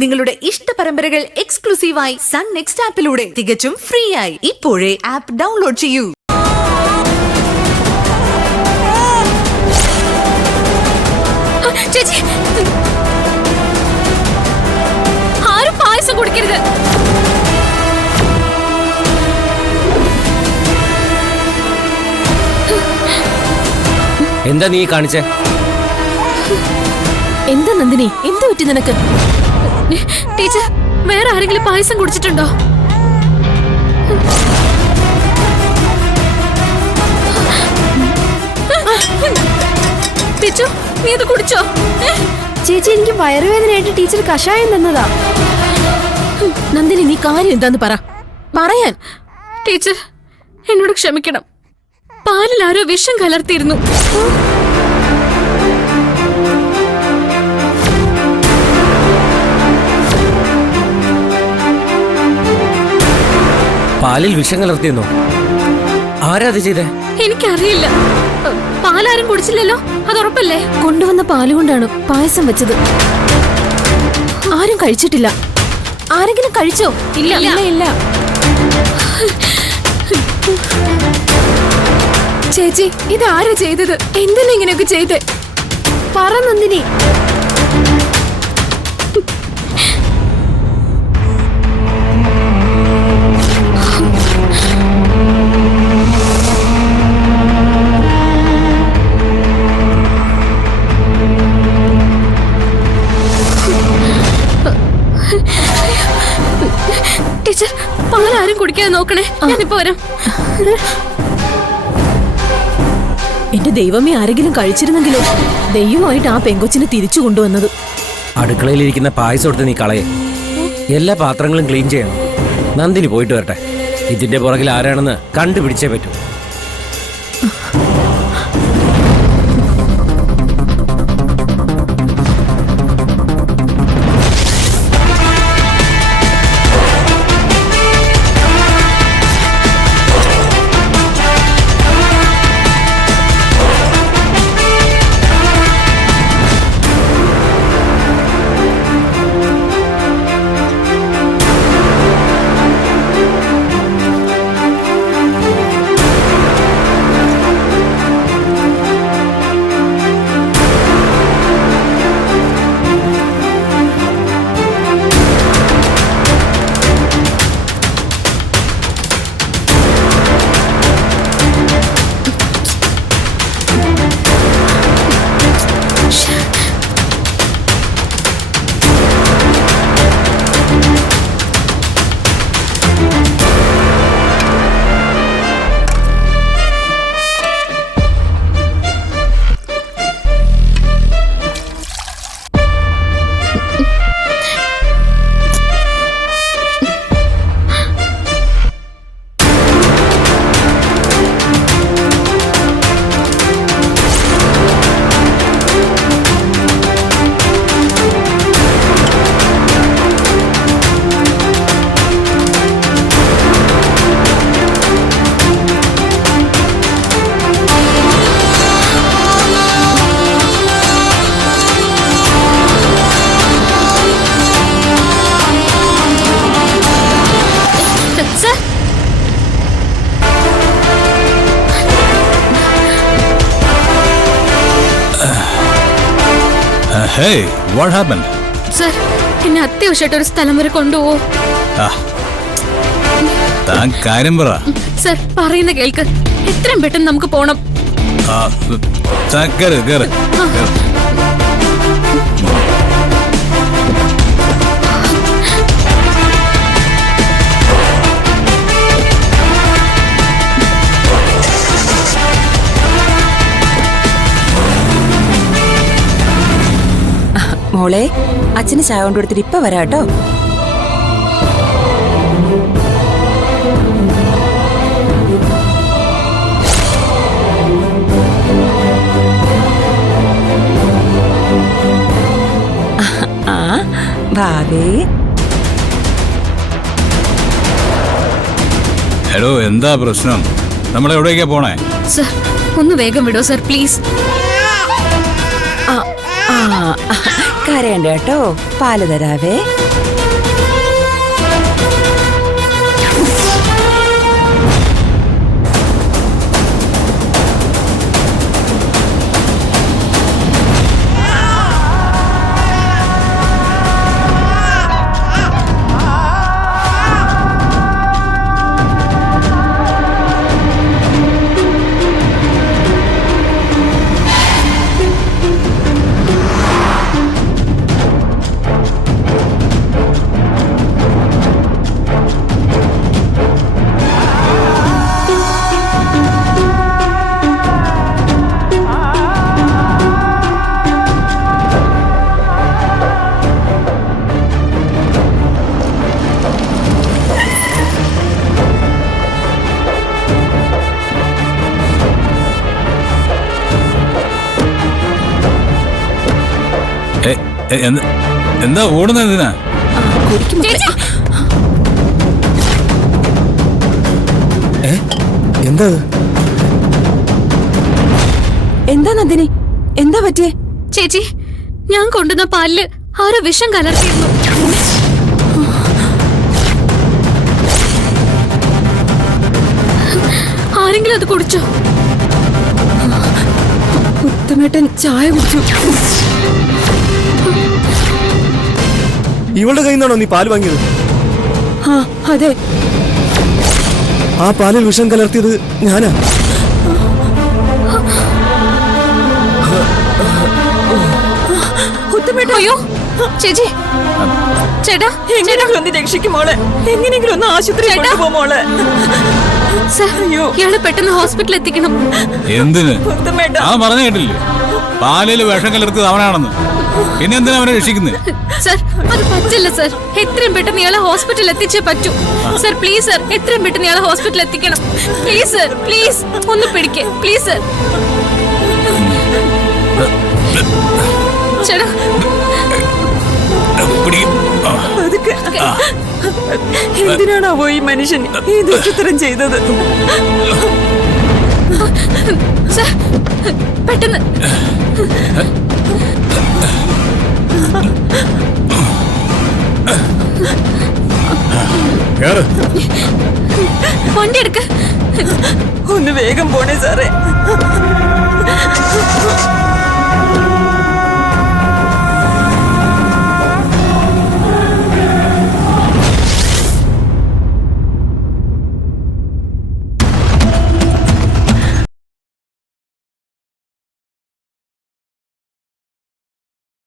നിങ്ങളുടെ ഇഷ്ട പരമ്പരകൾ എക്സ്ക്ലൂസീവായി സൺ നെക്സ്റ്റ് ആപ്പിലൂടെ തികച്ചും ഫ്രീ ആയി ഇപ്പോഴേ ആപ്പ് ഡൗൺലോഡ് ചെയ്യൂ. ചേച്ചി, ആരും പായസം കുടിക്കരുത്. എന്താ നീ കാണിച്ചേ? എന്താ നന്ദിനി, എന്ത് പറ്റി നിനക്ക്? ടീച്ചർ, വേറെ ആരെങ്കിലും പായസം കുടിച്ചിട്ടുണ്ടോ? ടീച്ചർ, നീ ഇത് കുടിച്ചോ? ചേച്ചി, എനിക്ക് വയറുവേദനയായിട്ട് ടീച്ചർ കഷായം തന്നതാ. നന്ദിനി, നീ കാര്യം എന്താന്ന് പറയാൻ. ടീച്ചർ, എന്നോട് ക്ഷമിക്കണം. പാലിൽ ആരോ വിഷം കലർത്തിയിരുന്നു. പാലിൽ വിഷം കലർത്തിയെന്നോ? ആരാ അത് ചെയ്തേ? എനിക്കറിയില്ല. പാലാരും കുടിച്ചില്ലല്ലോ, അത് ഉറപ്പല്ലേ? കൊണ്ടുവന്ന പാലുകൊണ്ടാണ് പായസം വെച്ചത്. ആരും കഴിച്ചിട്ടില്ല. ആരെങ്കിലും കഴിച്ചോ? ഇല്ല. ഇല്ല. ചേച്ചി, ഇതാരാ ചെയ്തത്? എന്തിനാ ഇങ്ങനെയൊക്കെ ചെയ്തേ? പറ നന്ദിനി. ടീച്ചർ, പാലാരും കുടിക്കാതെ നോക്കണേ. ഞാനിപ്പോ വരാം. എന്റെ ദൈവമേ, ആരെങ്കിലും കഴിച്ചിരുന്നെങ്കിലോ? ദൈവമായിട്ട് ആ പെങ്കൊച്ചിനെ തിരിച്ചു കൊണ്ടുവന്നത്. അടുക്കളയിലിരിക്കുന്ന പായസം എടുത്ത് നീ കളയെ. എല്ലാ പാത്രങ്ങളും ക്ലീൻ ചെയ്യണം. നന്ദിനി പോയിട്ട് വരട്ടെ. ഇതിന്റെ പുറകിൽ ആരാണെന്ന് കണ്ടുപിടിച്ചേ പറ്റൂ. Hey, what happened? സർ, എന്നെ അത്യാവശ്യമായിട്ട് ഒരു സ്ഥലം വരെ കൊണ്ടുപോവോ? താൻ കാര്യം പറ. സർ, പറയുന്ന കേൾക്ക്. എത്രയും പെട്ടെന്ന് നമുക്ക് പോണം. കേറ്. മോളെ, അച്ഛന് ചായ കൊണ്ടുകൊടുത്തിട്ട് ഇപ്പൊ വരാട്ടോ. ഭാവേ, ഹലോ, എന്താ പ്രശ്നം? നമ്മളെവിടേക്കാ പോണേ? സർ, ഒന്ന് വേഗം വിടോ സർ, പ്ലീസ്. കരയണ്ട കേട്ടോ, പാല് തരാവേ. എന്താ ഓടുന്നത് എന്തിനാ? ചേച്ചി എന്താ എന്താ നന്ദിനി, എന്താ പറ്റിയേ? ചേച്ചി ഞാൻ കൊണ്ടുവന്ന പാലില് ആരോ വിഷം കലർത്തിയിരുന്നു. ആരെങ്കിലും അത് കുടിച്ചോ? ഉത്തമേട്ടൻ ചായ കുടിച്ചു. ഇവളുടെ കയ്യിൽ നിന്നാണോ നീ പാല് വാങ്ങിയത്? ആ അതെ. ആ പാലിൽ വിഷം കലർത്തിയത് ഞാനാ. ഉത്തമേട്ടൻ അയ്യോ ചേച്ചി, ചേട്ടാ എങ്ങനെയെങ്കിലും ഒന്ന് രക്ഷിക്കും മോളെ, എങ്ങനെയെങ്കിലും ഒന്ന് ആശുപത്രി കൊണ്ടുപോ മോളെ. സർ, ഇയാളെ പെട്ടെന്ന് ഹോസ്പിറ്റലിൽ എത്തിക്കണം. എന്തിന്? ഉത്തമേട്ട ആ പറഞ്ഞു കേട്ടില്ലേ, പാലിൽ വിഷം കലർത്തിയത് അവനാണെന്ന്. പിന്നെ എന്തിനാ അവനെ രക്ഷിക്കുന്നത്? സർ അത് പറ്റില്ല സർ, എത്രയും പെട്ടെന്ന് ഇയാളെ ഹോസ്പിറ്റലിൽ എത്തിച്ചേ പറ്റൂ. സർ പ്ലീസ് സർ, എത്രയും പെട്ടെന്ന് ഇയാളെ ഹോസ്പിറ്റലിൽ എത്തിക്കണം. പ്ലീസ് സർ, പ്ലീസ് ഒന്ന് പിടിക്കേ പ്ലീസ് സർ. ചേട്ടാ എന്തിനാണാവോ ഈ മനുഷ്യൻ ഈ ദുഷ്ടത്തരം ചെയ്തത്? സർ പെട്ടെന്ന് വണ്ടി എടുക്ക. ഒന്ന് വേഗം പോണേ സാറേ.